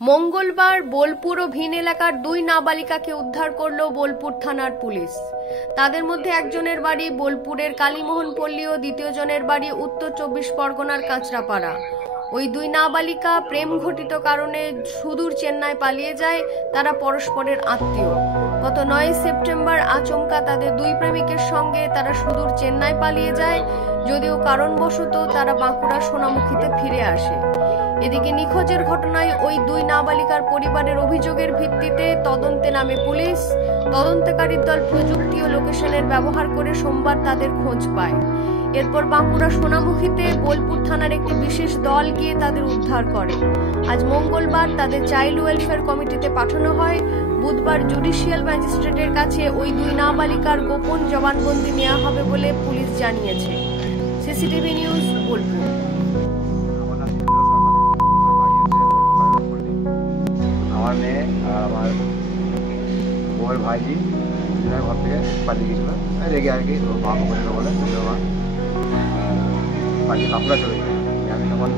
মঙ্গলবার বোলপুর ও ভিন এলাকার দুই নাবালিকাকে উদ্ধার করল বোলপুর থানার পুলিশ। তাদের মধ্যে একজনের বাড়ি বোলপুরের কালীমোহন পল্লী ও দ্বিতীয় জনের বাড়ি উত্তর 24 পরগনার কাঁচরাপাড়া। ওই দুই নাবালিকা প্রেম ঘটিত কারণে সুদূর চেন্নাই পালিয়ে যায়। তারা পরস্পরের আত্মীয়। গত 9 সেপ্টেম্বর আচমকা তাদের দুই প্রেমিকের সঙ্গে তারা সুদূর চেন্নাই পালিয়ে যায়, যদিও কারণবশত তারা বাঁকুড়া সোনামুখীতে ফিরে আসে। এদিকে নিখোঁজের ঘটনায় ওই দুই নাবালিকার পরিবারের অভিযোগের ভিত্তিতে তদন্তে নামে পুলিশ। তদন্তকারীর দল প্রযুক্তি ও লোকেশনের ব্যবহার করে সোমবার তাদের খোঁজ পায়। এরপর বাঁকুড়া সোনামুখীতে বোলপুর থানার একটি বিশেষ দল গিয়ে তাদের উদ্ধার করে। আজ মঙ্গলবার তাদের চাইল্ড ওয়েলফেয়ার কমিটিতে পাঠানো হয়। বুধবার জুডিশিয়াল ম্যাজিস্ট্রেটের কাছে ওই দুই নাবালিকার গোপন জবানবন্দি নেওয়া হবে বলে পুলিশ জানিয়েছে। CCTV news, Bolpur. আমার মেয়ে আর আমার বউয়ের ভাইজি দুজনের ঘর থেকে পালিয়ে গিয়েছিল, রেগে আর কি মা বলেছিল বলে মা পালিয়ে বাঁকুড়া চলে যায়। আমি তখন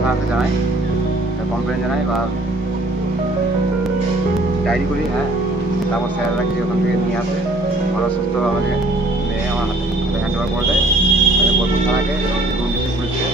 থানাতে জানাই, কমপ্লেন জানাই বা ডায়েরি করি। তারপর স্যাররা কি ওখান থেকে নিয়ে আসে, ভালো সুস্থ আমাকে মেয়ে আমার হাতে হ্যান্ড ওভার করে দেয় বোলপুর থানাকে এবং ডিস্ট্রিক্ট পুলিশকে।